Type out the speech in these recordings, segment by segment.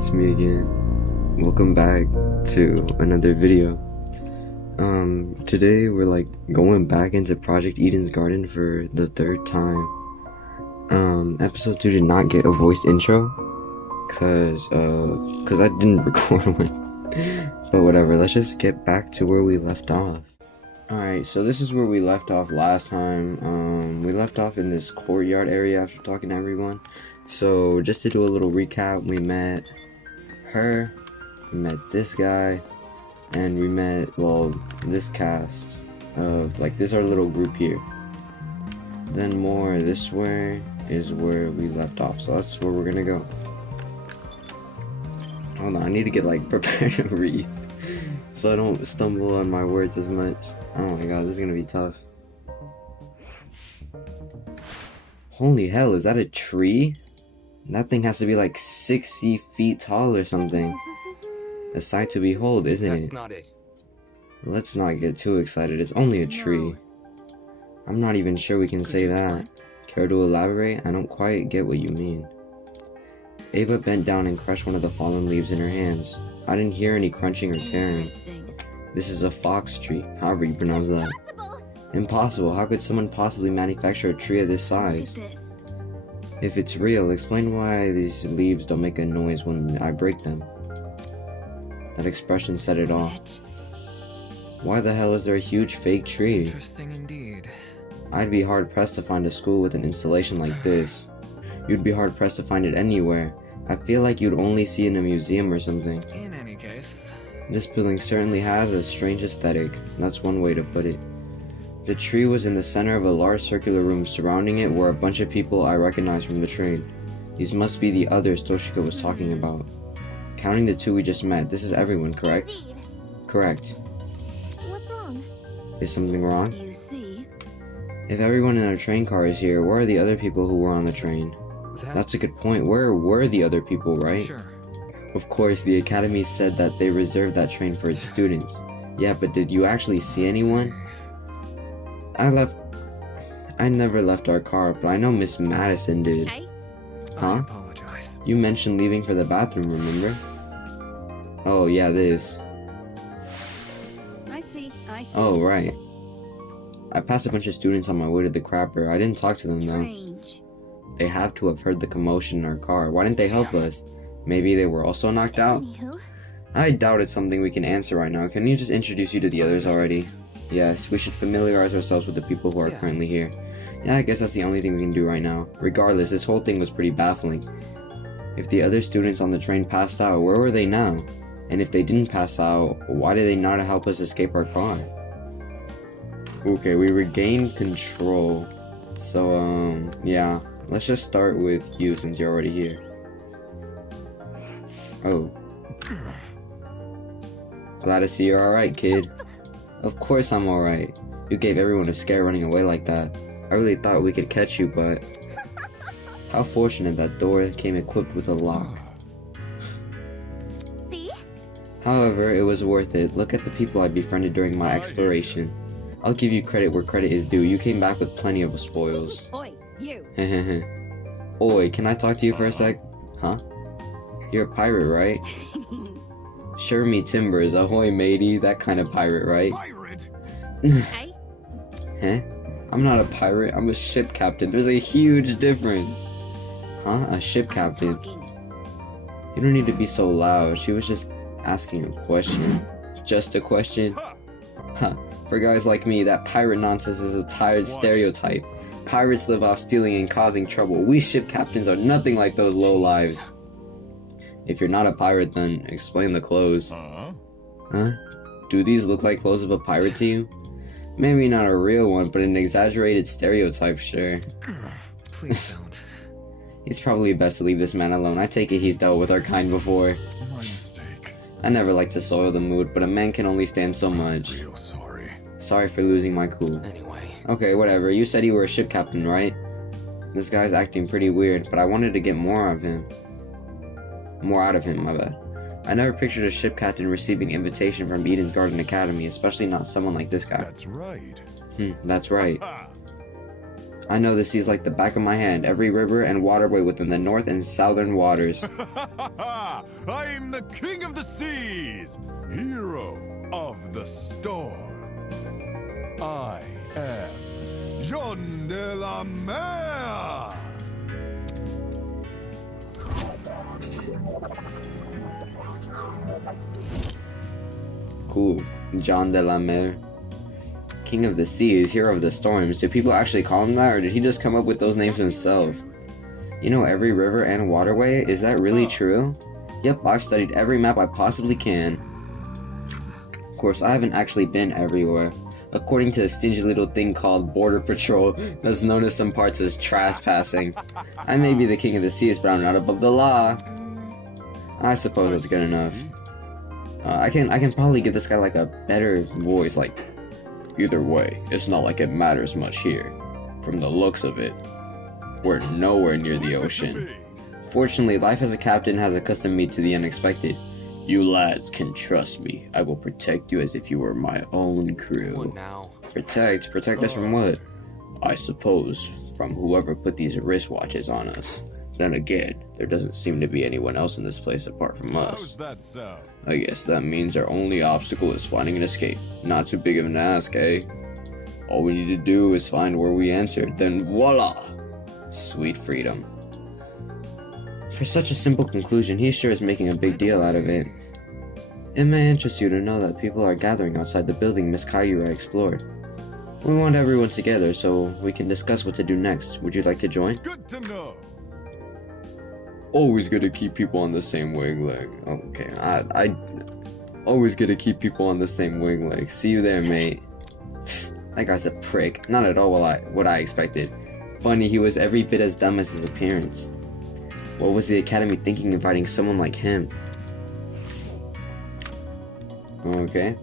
it's me again. Welcome back to another video. Today we're like going back into Project Eden's Garden for the third time. Episode 2 did not get a voiced intro cause I didn't record one. But whatever, let's just get back to where we left off. Alright, so this is where we left off last time. We left off in this courtyard area after talking to everyone. So just to do a little recap, we met her, we met this guy, and we met, well, this cast of, like, this our little group here. Then more this way is where we left off, so that's where we're gonna go. Hold on, I need to get, like, prepared to read so I don't stumble on my words as much. Oh my god, this is gonna be tough. Holy hell, is that a tree? That thing has to be like 60 feet tall or something. A sight to behold, isn't it? That's not it. Let's not get too excited. It's only a tree. I'm not even sure we can say that. Care to elaborate? I don't quite get what you mean. Ava bent down and crushed one of the fallen leaves in her hands. I didn't hear any crunching or tearing. This is a fox tree, however you pronounce that. Impossible. How could someone possibly manufacture a tree of this size? If it's real, explain why these leaves don't make a noise when I break them. That expression said it all. Why the hell is there a huge fake tree? Interesting indeed. I'd be hard pressed to find a school with an installation like this. You'd be hard pressed to find it anywhere. I feel like you'd only see it in a museum or something. In any case, This building certainly has a strange aesthetic. That's one way to put it. The tree was in the center of a large circular room. Surrounding it were a bunch of people I recognized from the train. These must be the others Toshika was talking about. Counting the two we just met, this is everyone, correct? Indeed. Correct. What's wrong? Is something wrong? You see? If everyone in our train car is here, where are the other people who were on the train? That's a good point. Where were the other people, right? Sure. Of course, the academy said that they reserved that train for its students. Yeah, but did you actually see anyone? I never left our car, but I know Miss Madison did. Hey? I Huh? apologize. You mentioned leaving for the bathroom, remember? Oh, yeah, this. I see. Oh, right. I passed a bunch of students on my way to the crapper. I didn't talk to them, though. Strange. They have to have heard the commotion in our car. Why didn't they help us? Maybe they were also knocked out? Anywho, I doubt it's something we can answer right now. Can you just introduce you to the others already? Yes, we should familiarize ourselves with the people who are Yeah. currently here. Yeah, I guess that's the only thing we can do right now. Regardless, this whole thing was pretty baffling. If the other students on the train passed out, where were they now? And if they didn't pass out, why did they not help us escape our car? Okay, we regained control. So, yeah. Let's just start with you since you're already here. Oh. Glad to see you're alright, kid. Of course I'm alright. You gave everyone a scare running away like that. I really thought we could catch you, but... How fortunate that door came equipped with a lock. see? However, it was worth it. Look at the people I befriended during my exploration. I'll give you credit where credit is due. You came back with plenty of spoils. Oi, you. Hehehe. Oi, can I talk to you for a sec? Huh? You're a pirate, right? Sure me timbers, ahoy matey, that kind of pirate, right? Hey? Huh? I'm not a pirate, I'm a ship captain. There's a huge difference. Huh? A ship captain? Talking. You don't need to be so loud. She was just asking a question. Just a question? Huh. For guys like me, that pirate nonsense is a tired stereotype. Pirates live off stealing and causing trouble. We ship captains are nothing like those lowlives. If you're not a pirate, then explain the clothes. Huh? Do these look like clothes of a pirate to you? Maybe not a real one, but an exaggerated stereotype, sure. Please don't. It's probably best to leave this man alone. I take it he's dealt with our kind before. My mistake. I never like to soil the mood, but a man can only stand so much. Real sorry. Sorry for losing my cool. Anyway, Okay, whatever. You said you were a ship captain, right? This guy's acting pretty weird, but I wanted to get more of him. More out of him, my bad. I never pictured a ship captain receiving invitation from Eden's Garden Academy, especially not someone like this guy. That's right. That's right. I know the seas like the back of my hand, every river and waterway within the north and southern waters. I'm the king of the seas, hero of the storms. I am John de la Mer. Cool. John de la Mer. King of the seas, hero of the storms. Do people actually call him that, or did he just come up with those names himself? You know every river and waterway? Is that really true? Yep, I've studied every map I possibly can. Of course, I haven't actually been everywhere. According to the stingy little thing called Border Patrol, that's known in some parts as trespassing. I may be the king of the seas, but I'm not above the law. I suppose that's good enough. I can probably give this guy like a better voice, like, either way, it's not like it matters much here. From the looks of it, we're nowhere near the ocean. Fortunately, life as a captain has accustomed me to the unexpected. You lads can trust me. I will protect you as if you were my own crew. What now? Protect us from what? I suppose from whoever put these wristwatches on us. Then again, there doesn't seem to be anyone else in this place apart from us. How's that sound? I guess that means our only obstacle is finding an escape. Not too big of an ask, eh? All we need to do is find where we answered, then voila! Sweet freedom. For such a simple conclusion, he sure is making a big deal out of it. It may interest you to know that people are gathering outside the building Miss Kayura explored. We want everyone together so we can discuss what to do next. Would you like to join? Good to know. Always good to keep people on the same wavelength. Okay, I always good to keep people on the same wavelength. See you there, mate. That guy's a prick. Not at all what I expected. Funny, he was every bit as dumb as his appearance. What was the Academy thinking inviting someone like him? Okay.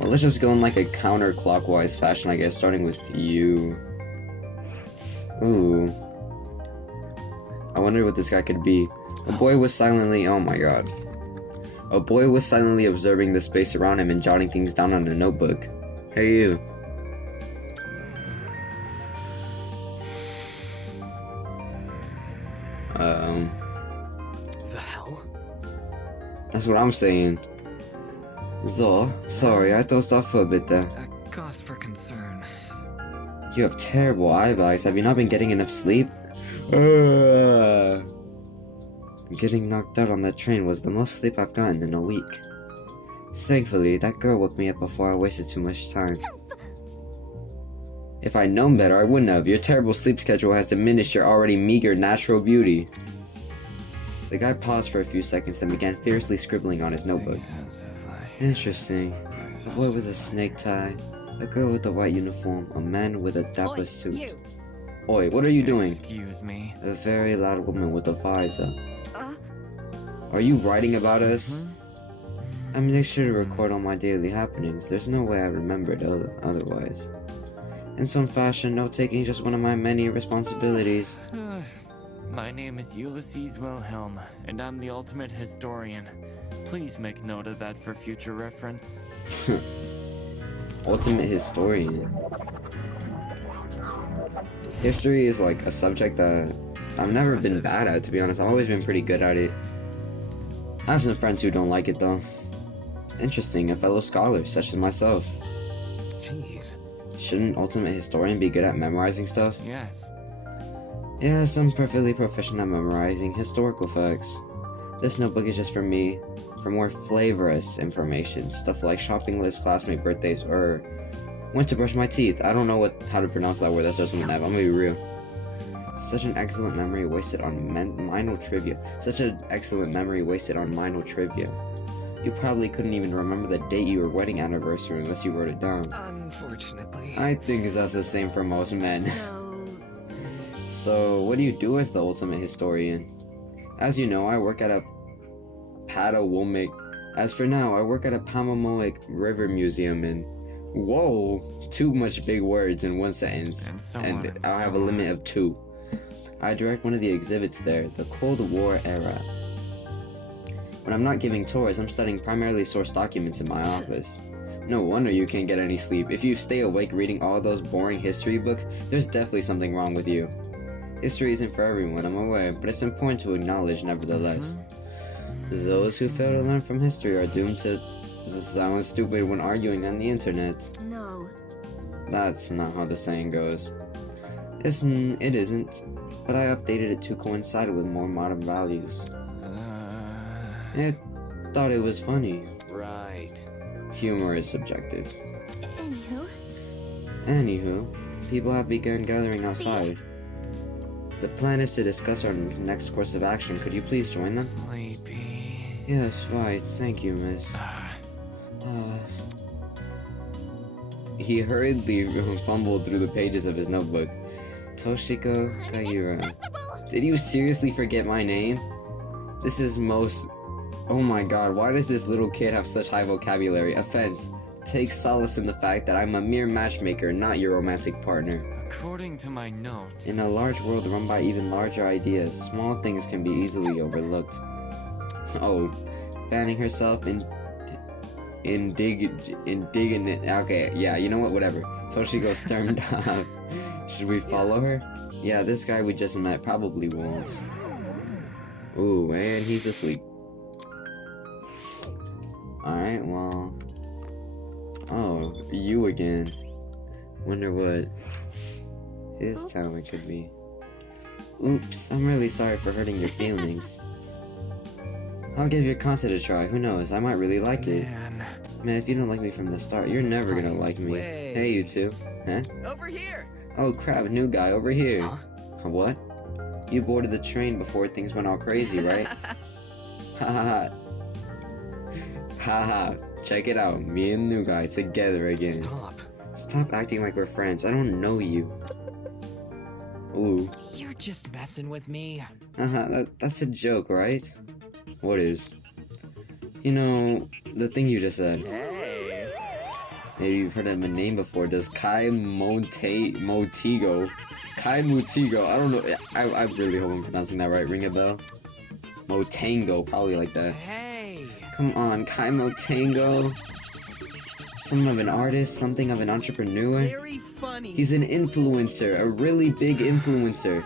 Well, let's just go in like a counterclockwise fashion, I guess, starting with you. Ooh. I wonder what this guy could be. A boy was silently, oh my god. A boy was silently observing the space around him and jotting things down on a notebook. Hey you. The hell? That's what I'm saying. So, sorry, I dozed off for a bit there. A cause for concern. You have terrible eye bags. Have you not been getting enough sleep? Getting knocked out on that train was the most sleep I've gotten in a week. Thankfully, that girl woke me up before I wasted too much time. If I'd known better, I wouldn't have. Your terrible sleep schedule has diminished your already meager natural beauty. The guy paused for a few seconds, then began fiercely scribbling on his notebook. Interesting. A boy with a snake tie, a girl with a white uniform, a man with a dapper Oi, suit. you. Oi, what are you doing? Excuse me. A very loud woman with a visor. Uh, Are you writing about us? Hmm? I make sure to record all my daily happenings. There's no way I remembered otherwise. In some fashion, note-taking is just one of my many responsibilities. My name is Ulysses Wilhelm, and I'm the ultimate historian. Please make note of that for future reference. Ultimate historian. History is like a subject that I've never been bad at, to be honest. I've always been pretty good at it. I have some friends who don't like it though. Interesting, a fellow scholar, such as myself. Jeez. Shouldn't ultimate historian be good at memorizing stuff? Yes. Yes, I'm perfectly proficient at memorizing historical facts. This notebook is just for me, for more flavorous information, stuff like shopping lists, classmate birthdays, or when to brush my teeth. I don't know how to pronounce that word that starts with an F, I'm gonna be real. Such an excellent memory wasted on minor trivia. Such an excellent memory wasted on minor trivia. You probably couldn't even remember the date of your wedding anniversary unless you wrote it down. Unfortunately. I think that's the same for most men. so, So, what do you do as the ultimate historian? As you know, I work at a Patawomic. As for now, I work at a Pamamoic River Museum in. Whoa! Too much big words in one sentence. And so on And and I'll have so a limit on. of 2. I direct one of the exhibits there, the Cold War era. When I'm not giving tours, I'm studying primarily source documents in my office. No wonder you can't get any sleep. If you stay awake reading all those boring history books, there's definitely something wrong with you. History isn't for everyone, I'm aware, but it's important to acknowledge nevertheless. Those who fail to learn from history are doomed to sound stupid when arguing on the internet. No. That's not how the saying goes. It isn't, but I updated it to coincide with more modern values. I thought it was funny. Right. Humor is subjective. Anywho. People have begun gathering outside. The plan is to discuss our next course of action. Could you please join them? Sleepy. Yes, right. Thank you, miss. He hurriedly fumbled through the pages of his notebook. Toshiko Kaira. Did you seriously forget my name? This is most... Oh my god, why does this little kid have such high vocabulary? Offense. Take solace in the fact that I'm a mere matchmaker, not your romantic partner. According to my notes, In a large world run by even larger ideas, small things can be easily overlooked. Oh, fanning herself indignant. Okay, yeah, you know what? Whatever. Toshiko stormed off. Should we follow her? Yeah, this guy we just met probably won't. Ooh, and he's asleep. Alright, well... Oh, you again. Wonder what his talent could be. Oops, I'm really sorry for hurting your feelings. I'll give your content a try, who knows, I might really like it. Man, if you don't like me from the start, you're never gonna like me. Way. Hey, you two. Huh? Over here. Oh crap, new guy over here. Huh? What? You boarded the train before things went all crazy, right? Ha ha ha. Ha ha. Check it out, me and new guy together again. Stop. Stop acting like we're friends, I don't know you. Ooh. You're just messing with me. That's a joke, right? What is? You know, the thing you just said. Hey. Maybe you've heard of my name before. Does Kai Motigo? Kai Mutigo. I don't know. I really hope I'm pronouncing that right. Ring a bell? Motango. Probably like that. Hey. Come on, Kai Motango. Something of an artist, something of an entrepreneur. Very funny. He's an influencer, a really big influencer.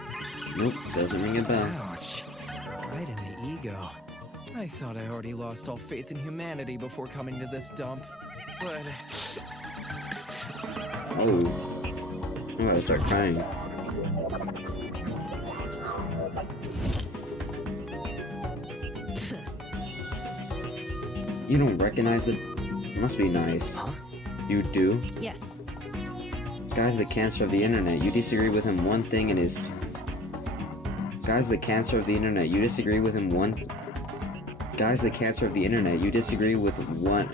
Nope, doesn't ring a bell. Ouch. Right in the ego. I thought I already lost all faith in humanity before coming to this dump. But... Oh. I'm about to start crying. You don't recognize the... Must be nice. Huh? You do? Yes. Guy's the cancer of the internet. You disagree with him one thing and his... Guy's the cancer of the internet. You disagree with him one... Guy's the cancer of the internet. You disagree with one...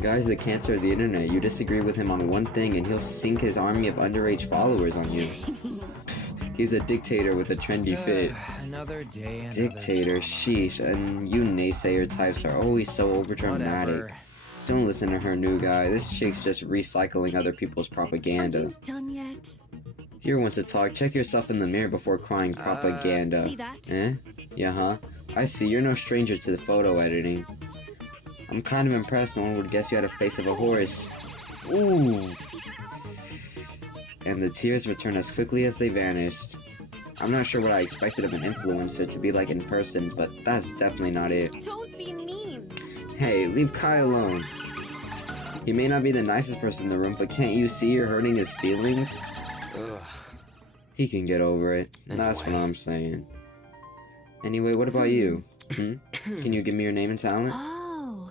Guy's the cancer of the internet. You disagree with him on one thing and he'll sink his army of underage followers on you. He's a dictator with a trendy fit. Another day, another... Dictator, sheesh, and you naysayer types are always so overdramatic. Whatever. Don't listen to her, new guy. This chick's just recycling other people's Are propaganda. you done yet? You're one to talk. Check yourself in the mirror before crying propaganda. See that? Eh? Yeah, huh? I see. You're no stranger to the photo editing. I'm kind of impressed. No one would guess you had a face of a horse. Ooh. And the tears returned as quickly as they vanished. I'm not sure what I expected of an influencer to be like in person, but that's definitely not it. Don't be mean. Hey, leave Kai alone. He may not be the nicest person in the room, but can't you see you're hurting his feelings? Ugh. He can get over it. That's what I'm saying. Anyway, what about you? Hmm? Can you give me your name and talent? Oh,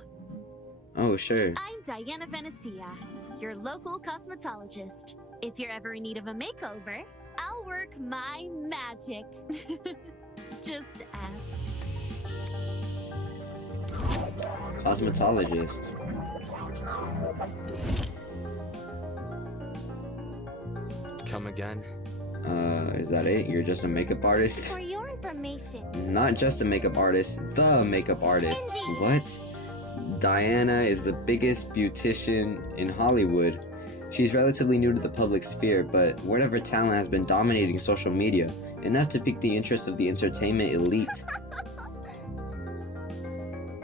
Oh, sure. I'm Diana Venecia, your local cosmetologist. If you're ever in need of a makeover, I'll work my magic. Just ask. Cosmetologist. Come again? Is that it? You're just a makeup artist? For your information, Not just a makeup artist, the makeup artist. What? Diana is the biggest beautician in Hollywood. She's relatively new to the public sphere, but word of her talent has been dominating social media, enough to pique the interest of the entertainment elite.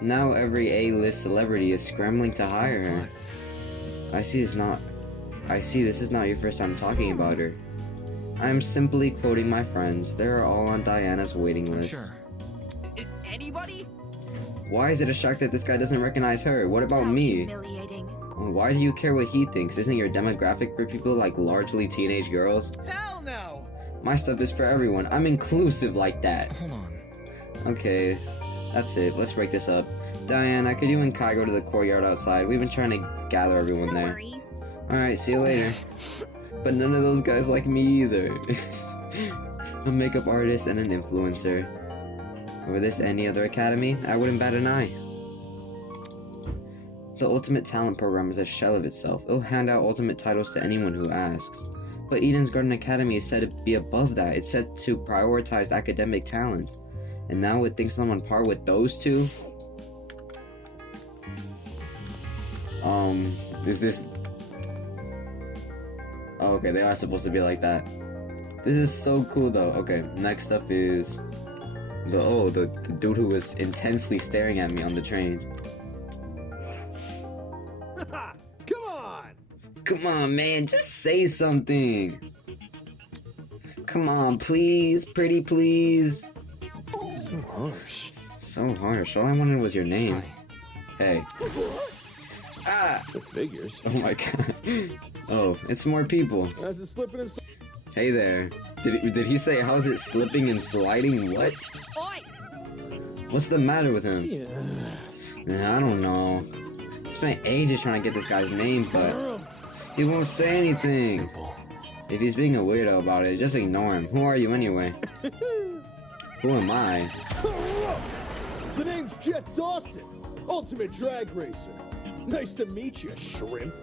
Now every A-list celebrity is scrambling to hire her. I see this is not your first time talking about her. I am simply quoting my friends. They are all on Diana's waiting list. Sure. Anybody? Why is it a shock that this guy doesn't recognize her? What about How me? humiliating. Why do you care what he thinks? Isn't your demographic for people like largely teenage girls? Hell no! My stuff is for everyone. I'm inclusive like that. Hold on. Okay, that's it. Let's break this up. Diana, could you and Kai go to the courtyard outside? We've been trying to gather everyone No there. worries. Alright, see you later. But none of those guys like me either. A makeup artist and an influencer. Were this any other academy, I wouldn't bat an eye. The Ultimate Talent Program is a shell of itself. It'll hand out ultimate titles to anyone who asks. But Eden's Garden Academy is said to be above that. It's said to prioritize academic talent. And now it thinks I'm on par with those two? Is this... Oh, okay, they are supposed to be like that. This is so cool though. Okay, next up is... the dude who was intensely staring at me on the train. Come on! Come on, man, just say something. Come on, please, pretty please. So harsh. So harsh. All I wanted was your name. Hey. Ah! It figures. Oh my god. Oh, it's more people. As it's slipping and Hey there. Did he say how's it slipping and sliding? What? What's the matter with him? Yeah. I don't know. Spent ages trying to get this guy's name, but he won't say anything. Simple. If he's being a weirdo about it, just ignore him. Who are you anyway? Who am I? The name's Jet Dawson, Ultimate Drag Racer. Nice to meet you, shrimp.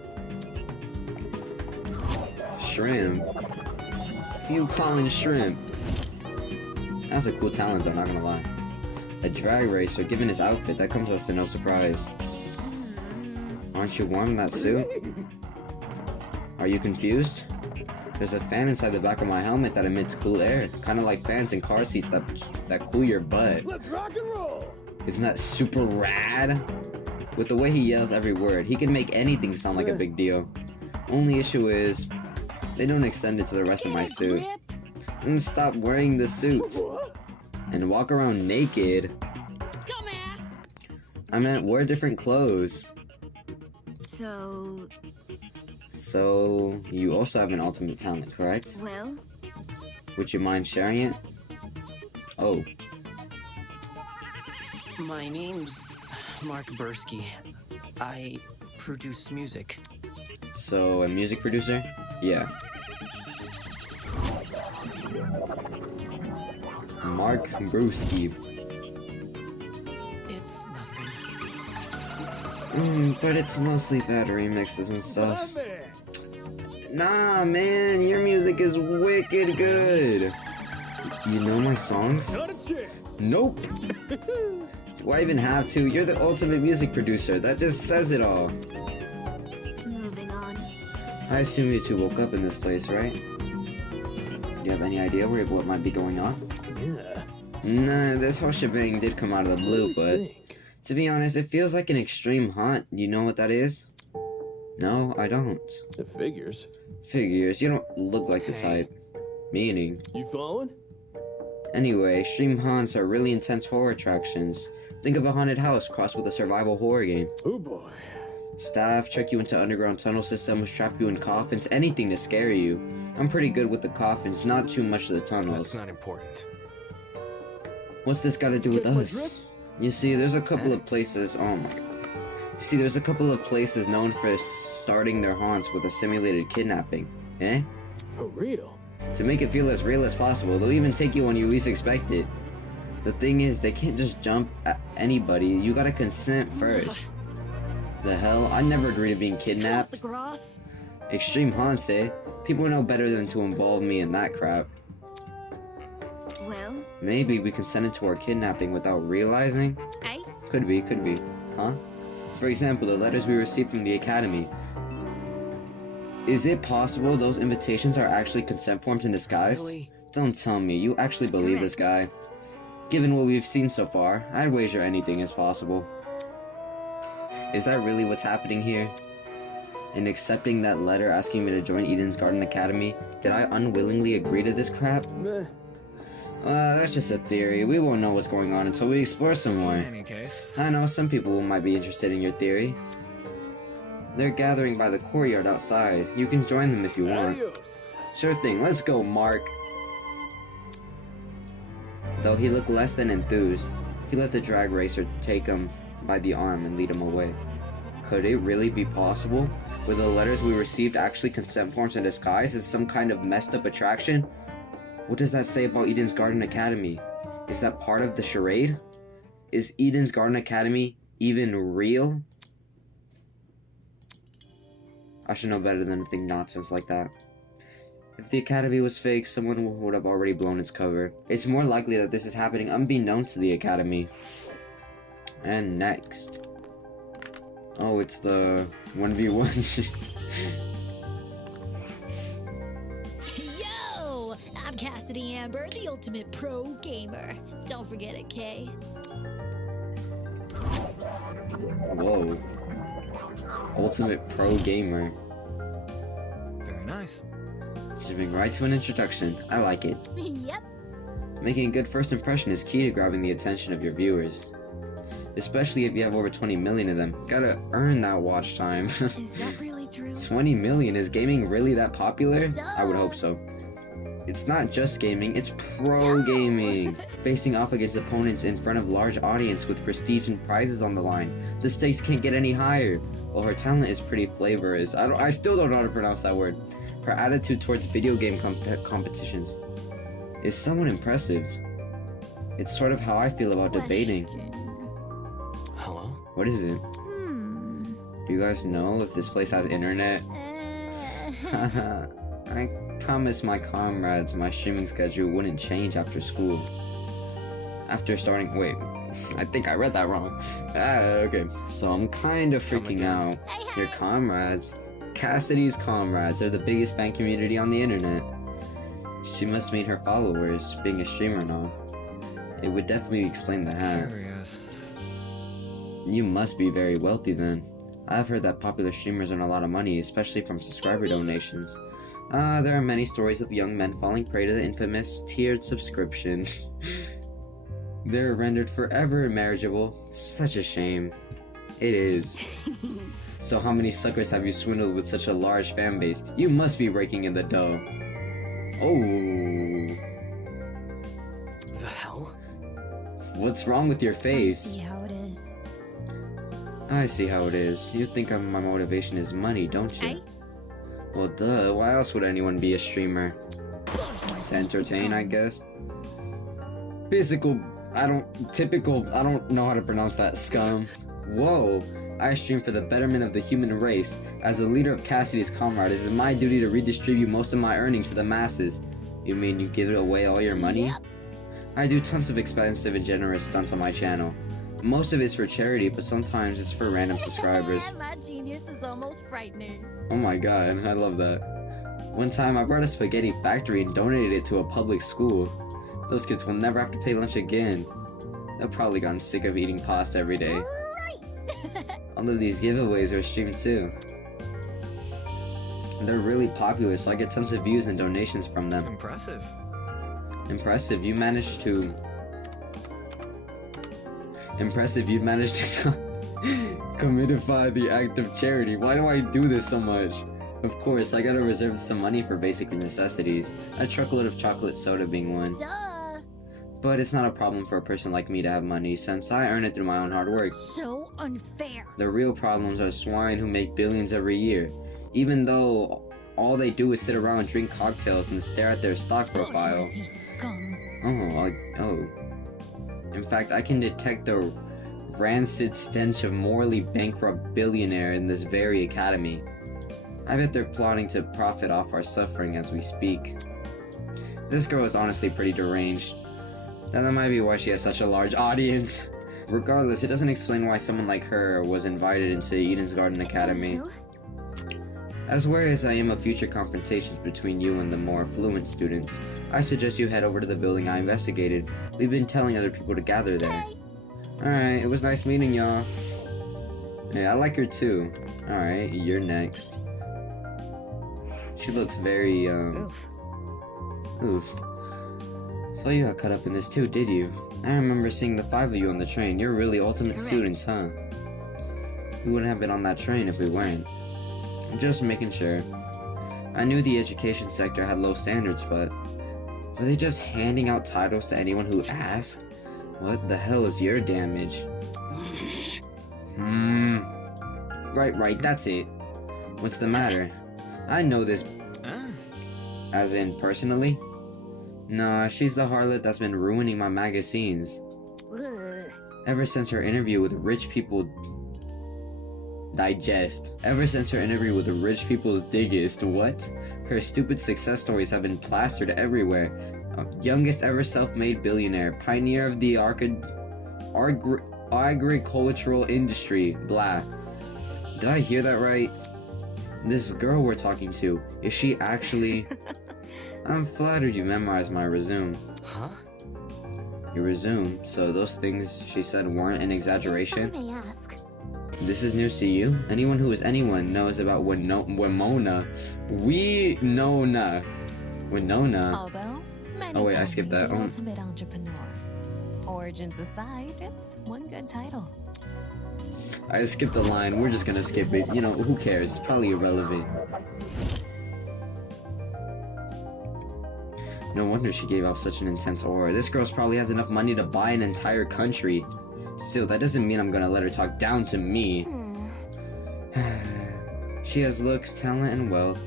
Shrimp? Who you calling shrimp? That's a cool talent though, not gonna lie. A drag racer, given his outfit, that comes as to no surprise. Aren't you warm in that suit? Are you confused? There's a fan inside the back of my helmet that emits cool air. Kinda like fans in car seats that cool your butt. Let's rock and roll. Isn't that super rad? With the way he yells every word, he can make anything sound like a big deal. Only issue is, they don't extend it to the rest of my Get a suit. grip. And stop wearing the suit. And walk around naked. Dumbass. I meant wear different clothes. So, You also have an ultimate talent, correct? well, Would you mind sharing it? Oh, My name's Mark Bursky. I produce music. so a music producer? Yeah. Mark Brewski. It's nothing. But it's mostly bad remixes and My stuff. man. Nah, man, your music is wicked good. You know my songs? Not a chance. Nope. Do I even have to? You're the ultimate music producer. That just says it all. moving on. I assume you two woke up in this place, right? Do you have any idea what might be going on? Yeah. Nah, this whole shebang did come out of the blue, but Think. to be honest, it feels like an extreme haunt. You know what that is? No, I don't. It figures. Figures, you don't look like the Hey. type. Meaning. You following? Anyway, extreme haunts are really intense horror attractions. Think of a haunted house crossed with a survival horror game. Oh boy. Staff check you into underground tunnel systems, trap you in coffins, anything to scare you. I'm pretty good with the coffins, not too much of the tunnels. That's not important. What's this got to do with Catch my us? drift? You see, there's a couple of places. Oh my god. You see, there's a couple of places known for starting their haunts with a simulated kidnapping. Eh? For real? To make it feel as real as possible, they'll even take you when you least expect it. The thing is, they can't just jump at anybody. You gotta consent first. The hell? I never agree to being Off kidnapped. the grass. Extreme haunts, eh? People know better than to involve me in that crap. Well, Maybe we consented to our kidnapping without realizing? eh? Could be. Huh? For example, the letters we received from the academy. Is it possible those invitations are actually consent forms in disguise? Really? Don't tell me, you actually believe this guy. Given what we've seen so far, I'd wager anything is possible. Is that really what's happening here? In accepting that letter asking me to join Eden's Garden Academy, did I unwillingly agree to this crap? Meh. That's just a theory. We won't know what's going on until we explore some more. In any case, I know some people might be interested in your theory. They're gathering by the courtyard outside. You can join them if you want. Adios. Sure thing, let's go, Mark. Though he looked less than enthused, he let the drag racer take him by the arm and lead him away. Could it really be possible? Were the letters we received actually consent forms in disguise as some kind of messed up attraction? What does that say about Eden's Garden Academy? Is that part of the charade? Is Eden's Garden Academy even real? I should know better than to think nonsense like that. If the Academy was fake, someone would have already blown its cover. It's more likely that this is happening unbeknownst to the Academy. And next. Oh, it's the 1v1. Yo! I'm Cassidy Amber, the ultimate pro gamer. Don't forget it, Kay. Whoa. Ultimate pro gamer. very nice. Jumping right to an introduction. I like it. Yep. Making a good first impression is key to grabbing the attention of your viewers. Especially if you have over 20 million of them. Gotta earn that watch time. Is that really true? 20 million? Is gaming really that popular? I would hope so. It's not just gaming, it's pro gaming. Facing off against opponents in front of large audience with prestige and prizes on the line. The stakes can't get any higher. While her talent is pretty flavorous. I still don't know how to pronounce that word. Her attitude towards video game competitions is somewhat impressive. It's sort of how I feel about debating. Hello? What is it? Do you guys know if this place has internet? I promised my comrades my streaming schedule wouldn't change after school. After starting, wait, I think I read that wrong. Okay. So I'm kind of freaking out. Your comrades? Cassidy's comrades are the biggest fan community on the internet. She must meet her followers, being a streamer and all. It would definitely explain the hat. Curious. You must be very wealthy then. I've heard that popular streamers earn a lot of money, especially from subscriber donations. There are many stories of young men falling prey to the infamous tiered subscription. They're rendered forever marriageable. Such a shame. It is. So how many suckers have you swindled with such a large fan base? You must be raking in the dough. Oh. The hell? What's wrong with your I face? see how it is. I see how it is. You think my motivation is money, don't you? Hey? Well, duh. Why else would anyone be a streamer? To entertain, I guess. I don't know how to pronounce that. Scum. Whoa. I stream for the betterment of the human race. As a leader of Cassidy's comrade, it is my duty to redistribute most of my earnings to the masses. You mean you give away all your money? Yep. I do tons of expensive and generous stunts on my channel. Most of it's for charity, but sometimes it's for random subscribers. My genius is almost frightening. Oh my god, I love that. One time I brought a spaghetti factory and donated it to a public school. Those kids will never have to pay lunch again. They've probably gotten sick of eating pasta every day. All of these giveaways are streamed too. They're really popular, so I get tons of views and donations from them. Impressive. Impressive, you managed to commodify the act of charity. Why do I do this so much? Of course, I gotta reserve some money for basic necessities. A truckload of chocolate soda being one. Duh. But it's not a problem for a person like me to have money, since I earn it through my own hard work. So unfair. The real problems are swine who make billions every year. Even though all they do is sit around and drink cocktails and stare at their stock profile. You scum. Oh. In fact, I can detect the rancid stench of morally bankrupt billionaire in this very academy. I bet they're plotting to profit off our suffering as we speak. This girl is honestly pretty deranged. Now that might be why she has such a large audience. Regardless, it doesn't explain why someone like her was invited into Eden's Garden Academy. As wary as I am of future confrontations between you and the more affluent students, I suggest you head over to the building I investigated. We've been telling other people to gather there. Alright, it was nice meeting y'all. Yeah, I like her too. Alright, you're next. She looks very, Oof. Saw you got caught up in this too, did you? I remember seeing the 5 of you on the train. You're really ultimate Correct. students, huh? We wouldn't have been on that train if we weren't. I'm just making sure. I knew the education sector had low standards, but were they just handing out titles to anyone who asked? What the hell is your damage? Right, that's it. What's the matter? I know this. As in, personally? Nah, she's the harlot that's been ruining my magazines. Ugh. Ever since her interview with Rich People Digest. Ever since her interview with the Rich People's Diggest. What? Her stupid success stories have been plastered everywhere. Youngest ever self-made billionaire. Pioneer of the agricultural industry. Blah. Did I hear that right? This girl we're talking to, is she actually... I'm flattered you memorized my resume. Huh? Your resume? So those things she said weren't an If exaggeration? I may ask, This is news to you? Anyone who is anyone knows about Winona. Winona. Although, many Oh, wait, I call skipped me that. the ultimate entrepreneur. Origins aside, it's one good title. I skipped a line, we're just gonna skip it. You know, who cares? It's probably irrelevant. No wonder she gave off such an intense aura. This girl probably has enough money to buy an entire country. Still, that doesn't mean I'm gonna let her talk down to me. She has looks, talent, and wealth.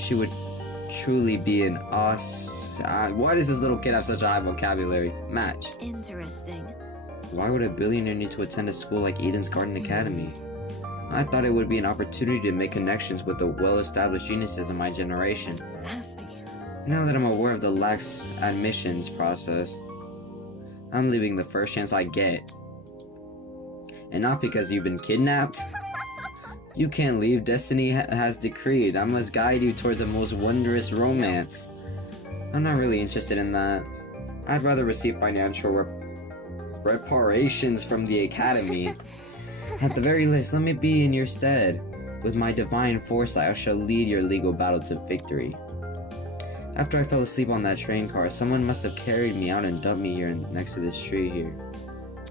She would truly be an why does this little kid have such a high vocabulary? Match. interesting. Why would a billionaire need to attend a school like Eden's Garden Academy? I thought it would be an opportunity to make connections with the well-established geniuses in my generation. Nasty. Now that I'm aware of the lax admissions process, I'm leaving the first chance I get. And not because you've been kidnapped. You can't leave. Destiny has decreed. I must guide you towards the most wondrous romance. I'm not really interested in that. I'd rather receive financial reparations from the academy. At the very least, let me be in your stead. With my divine foresight, I shall lead your legal battle to victory. After I fell asleep on that train car, someone must have carried me out and dumped me here next to this tree here.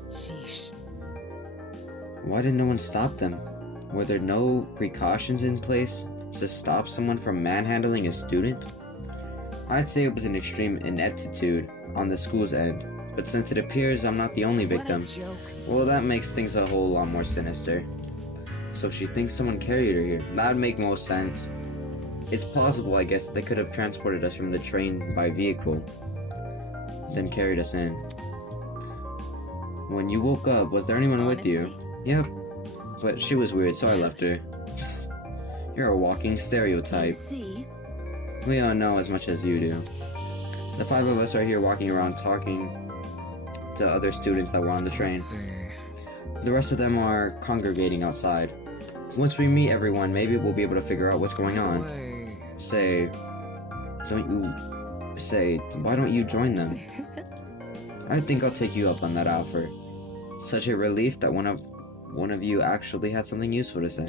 Sheesh. Why did no one stop them? Were there no precautions in place to stop someone from manhandling a student? I'd say it was an extreme ineptitude on the school's end, but since it appears I'm not the only victim, What a joke. well, that makes things a whole lot more sinister. So she thinks someone carried her here. That'd make most sense. It's plausible, I guess, that they could have transported us from the train by vehicle, then carried us in. When you woke up, was there anyone with you? Honestly, Yep, but she was weird, so I left her. You're a walking You stereotype. see, We don't know as much as you do. The 5 of us are here walking around talking to other students that were on the train. The rest of them are congregating outside. Once we meet everyone, maybe we'll be able to figure out what's going on. Why don't you join them? I think I'll take you up on that offer. Such a relief that one of you actually had something useful to say.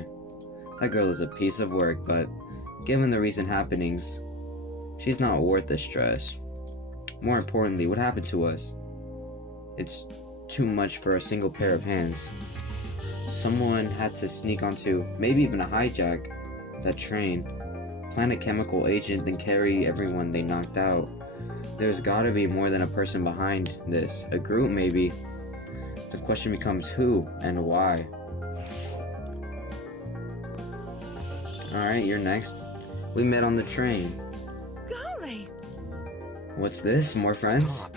That girl is a piece of work, but given the recent happenings, she's not worth the stress. More importantly, what happened to us? It's too much for a single pair of hands. Someone had to sneak onto, maybe even a hijack, that train, plant a chemical agent, then carry everyone they knocked out. There's gotta be more than a person behind this. A group, maybe. The question becomes who and why. Alright, you're next. We met on the train. Golly. What's this? More friends? Stop.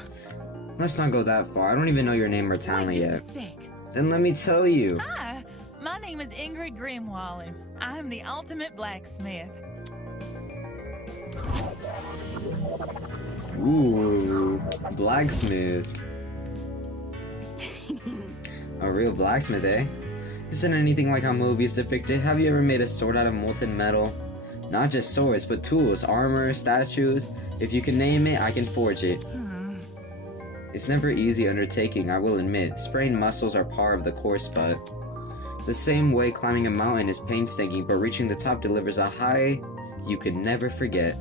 Let's not go that far. I don't even know your name or talent Wait yet. just a sec. Then let me tell you. Hi, my name is Ingrid Grimwall, and I'm the ultimate blacksmith. Ooh, blacksmith. A real blacksmith, eh? Isn't anything like how movies depict it. Have you ever made a sword out of molten metal? Not just swords, but tools, armor, statues. If you can name it, I can forge it. It's never easy undertaking, I will admit. Sprained muscles are part of the course, but The same way climbing a mountain is painstaking, but reaching the top delivers a high you can never forget.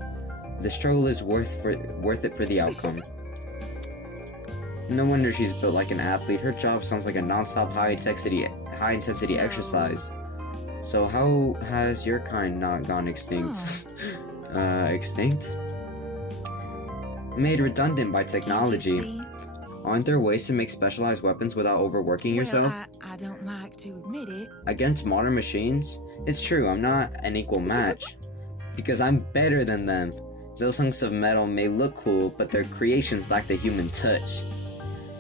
The struggle is worth it for the outcome. No wonder she's built like an athlete. Her job sounds like a non-stop high-intensity exercise. So how has your kind not gone extinct? Extinct? Made redundant by technology. Aren't there ways to make specialized weapons without overworking yourself? I don't like to admit it. Against modern machines? It's true, I'm not an equal match. Because I'm better than them. Those hunks of metal may look cool, but their creations lack the human touch.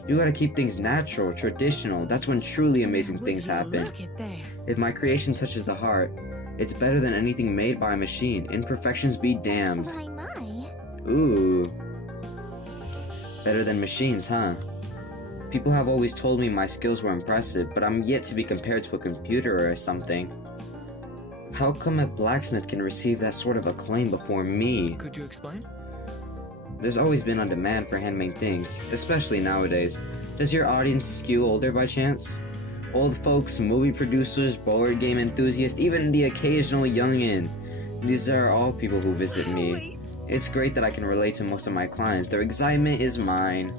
You gotta keep things natural, traditional. That's when truly amazing things happen. Look at that. If my creation touches the heart, it's better than anything made by a machine. Imperfections be damned. My. Ooh. Better than machines, huh? People have always told me my skills were impressive, but I'm yet to be compared to a computer or something. How come a blacksmith can receive that sort of acclaim before me? Could you explain? There's always been a demand for handmade things, especially nowadays. Does your audience skew older by chance? Old folks, movie producers, board game enthusiasts, even the occasional youngin'. These are all people who visit me. It's great that I can relate to most of my clients. Their excitement is mine.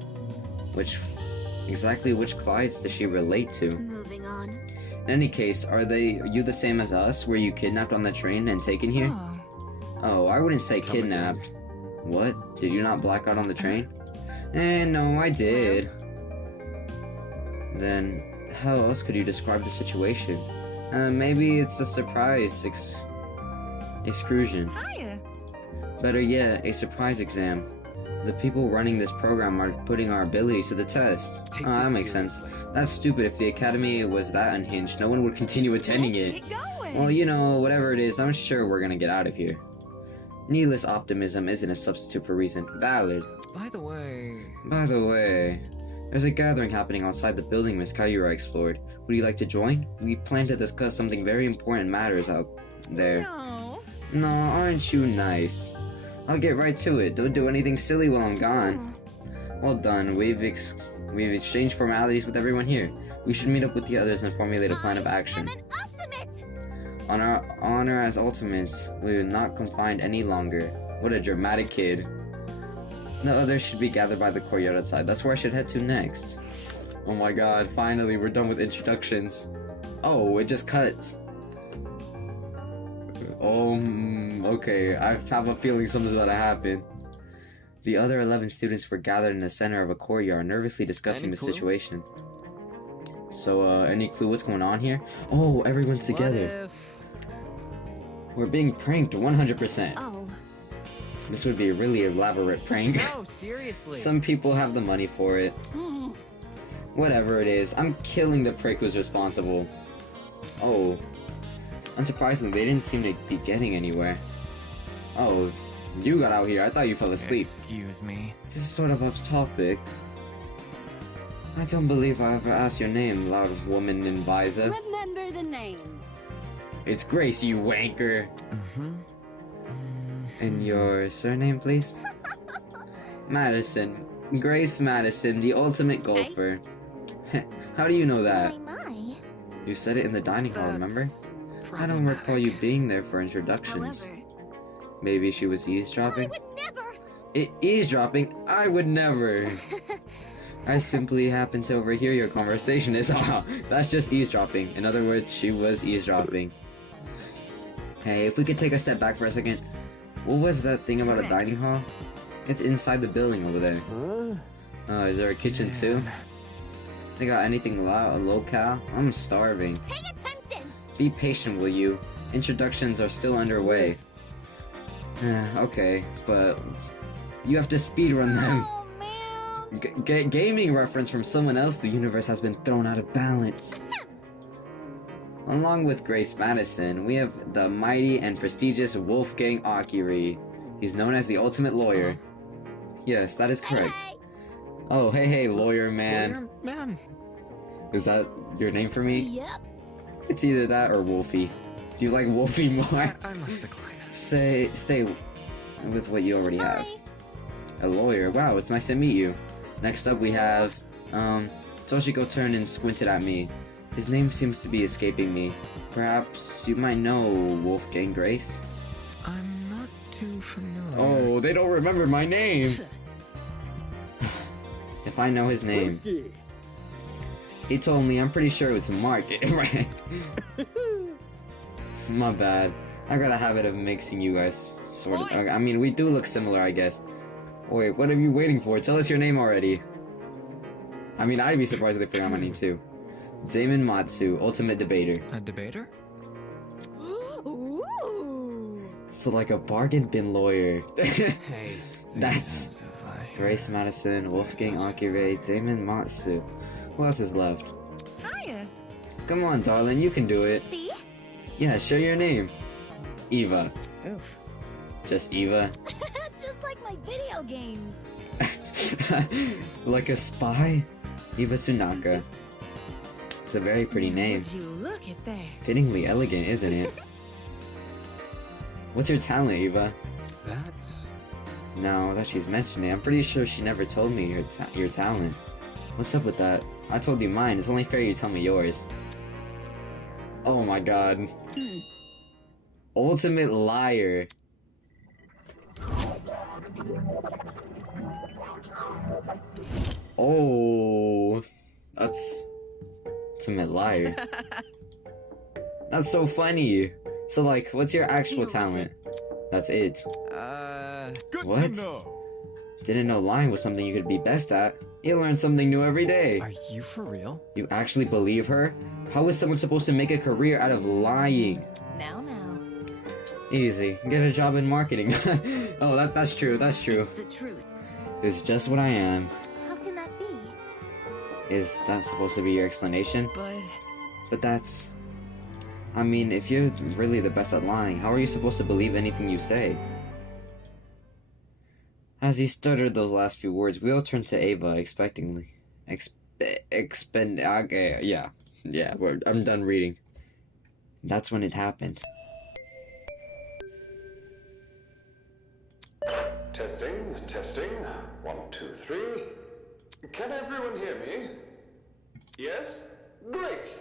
Exactly which clients does she relate to? Moving on. In any case, are you the same as us? Were you kidnapped on the train and taken here? Oh, I wouldn't say kidnapped. What? Did you not black out on the train? No, I did. Then, how else could you describe the situation? Maybe it's a surprise excursion. Hiya. Better yet, a surprise exam. The people running this program are putting our abilities to the test. That makes sense. That's stupid. If the academy was that unhinged, no one would continue attending it. Well, you know, whatever it is, I'm sure we're gonna get out of here. Needless optimism isn't a substitute for reason. Valid. By the way, there's a gathering happening outside the building Miss Kayura explored. Would you like to join? We plan to discuss something very important matters out there. No, aren't you nice? I'll get right to it. Don't do anything silly while I'm gone. Well done. We've exchanged formalities with everyone here. We should meet up with the others and formulate a plan of action. On our honor as ultimates, we will not confined any longer. What a dramatic kid. The others should be gathered by the courtyard outside. That's where I should head to next. Oh my god, finally, we're done with introductions. Oh, it just cuts. Okay, I have a feeling something's about to happen. The other 11 students were gathered in the center of a courtyard, nervously discussing the situation. So, any clue what's going on here? Oh, everyone's together. We're being pranked 100%. Oh. This would be a really elaborate prank. No, seriously. Some people have the money for it. Whatever it is, I'm killing the prick who's responsible. Oh. Unsurprisingly, they didn't seem to be getting anywhere. Oh, you got out here. I thought you fell asleep. Excuse me. This is sort of off topic. I don't believe I ever asked your name, loud woman in visor. Remember the name. It's Grace, you wanker. And your surname, please? Madison. Grace Madison, the ultimate golfer. How do you know that? You said it in the dining hall, remember? I don't recall you being there for introductions. However, Maybe she was eavesdropping? I would never. Eavesdropping? I would never. I simply happened to overhear your conversation. That's just eavesdropping. In other words, she was eavesdropping. Hey, if we could take a step back for a second. What was that thing about a dining hall? It's inside the building over there. Oh, is there a kitchen too? They got anything locale? I'm starving. Pay attention. Be patient, will you? Introductions are still underway. Okay, but you have to speedrun them. Oh man. Gaming reference from someone else. The universe has been thrown out of balance. Along with Grace Madison, we have the mighty and prestigious Wolfgang Akiri. He's known as the ultimate lawyer. Yes, that is correct. Hey. Oh, hey, lawyer man. Lawyer man. Is that your name for me? Yep. It's either that or Wolfie. Do you like Wolfie more? I must decline. Stay with what you already have. A lawyer. Wow, it's nice to meet you. Next up we have, Toshiko turned and squinted at me. His name seems to be escaping me. Perhaps you might know Wolfgang Grace? I'm not too familiar. Oh, they don't remember my name! If I know his name. Brimsky. He told me, I'm pretty sure it's Mark, right? My bad. I got a habit of mixing you guys, sort of. I mean, we do look similar, I guess. Wait, what are you waiting for? Tell us your name already. I mean, I'd be surprised if they forgot my name too. Damon Matsu, Ultimate Debater. A debater? Ooh. So like a bargain bin lawyer. Hey. That's Grace Madison, Wolfgang Akire, Damon Matsu. Who else is left? Hiya. Come on, darling, you can do it. See? Yeah, share your name. Eva. Oof. Just Eva. Just like my video games. Like a spy? Eva Sunaka. It's a very pretty name. Would you look at that? Fittingly elegant, isn't it? What's your talent, Eva? That's... Now that she's mentioned it, I'm pretty sure she never told me your talent. What's up with that? I told you mine. It's only fair you tell me yours. Oh my god. Ultimate liar. Oh, that's ultimate liar. That's so funny. So like, what's your actual talent? That's it. What? Didn't know lying was something you could be best at. You learn something new every day. Are you for real? You actually believe her? How is someone supposed to make a career out of lying? Now. Easy. Get a job in marketing. Oh, that's true. That's true. It's the truth. It's just what I am. How can that be? Is that supposed to be your explanation? But But that's... I mean, if you're really the best at lying, how are you supposed to believe anything you say? As he stuttered those last few words, we all turned to Ava expectingly. Okay, yeah. I'm done reading. That's when it happened. Testing. 1, 2, 3. Can everyone hear me? Yes? Great!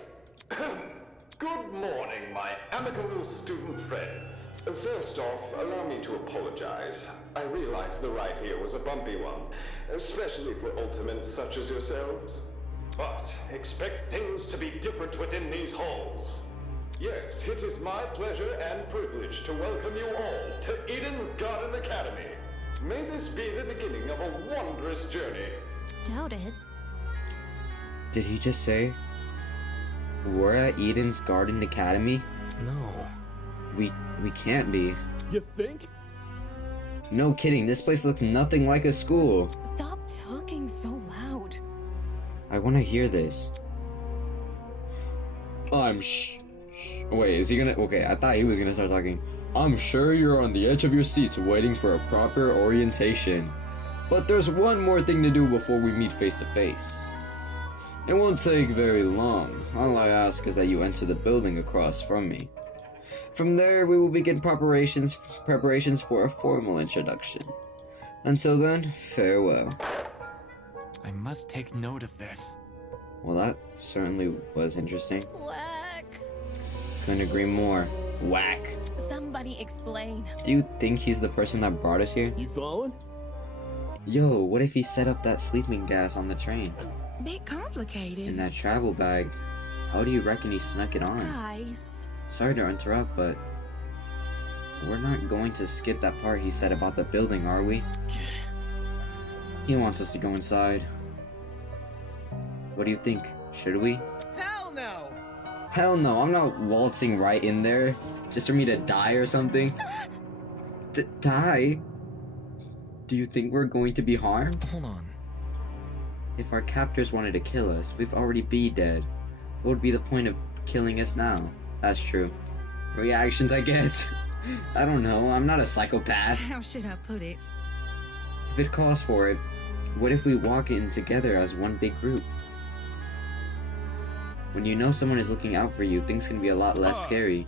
Good morning, my amicable student friends. First off, allow me to apologize. I realize the ride here was a bumpy one, especially for ultimates such as yourselves. But expect things to be different within these halls. Yes, it is my pleasure and privilege to welcome you all to Eden's Garden Academy. May this be the beginning of a wondrous journey. Doubt it. Did he just say... we're at Eden's Garden Academy? No. We can't be. You think? No kidding, this place looks nothing like a school. Stop talking so loud. I want to hear this. Wait, is he gonna... Okay, I thought he was gonna start talking. I'm sure you're on the edge of your seats waiting for a proper orientation. But there's one more thing to do before we meet face to face. It won't take very long. All I ask is that you enter the building across from me. From there, we will begin preparations for a formal introduction. Until then, farewell. I must take note of this. Well, that certainly was interesting. Whack. Couldn't agree more. Whack. Somebody explain. Do you think he's the person that brought us here? You following? Yo, what if he set up that sleeping gas on the train? bit complicated. In that travel bag? How do you reckon he snuck it on? Guys. Sorry to interrupt, but... we're not going to skip that part he said about the building, are we? He wants us to go inside. What do you think? Should we? Hell no! Hell no, I'm not waltzing right in there just for me to die or something. Die? Do you think we're going to be harmed? Hold on. If our captors wanted to kill us, we'd already be dead. What would be the point of killing us now? That's true. Reactions, I guess. I don't know, I'm not a psychopath. How should I put it? If it calls for it, what if we walk in together as one big group? When you know someone is looking out for you, things can be a lot less scary.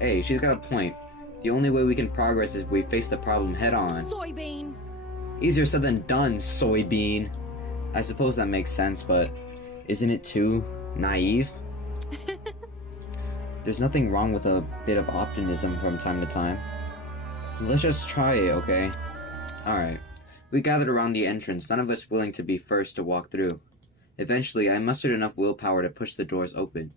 Hey, she's got a point. The only way we can progress is if we face the problem head on. Soybean. Easier said than done, soybean. I suppose that makes sense, but isn't it too naive? There's nothing wrong with a bit of optimism from time to time. Let's just try it, okay? Alright. We gathered around the entrance, none of us willing to be first to walk through. Eventually, I mustered enough willpower to push the doors open.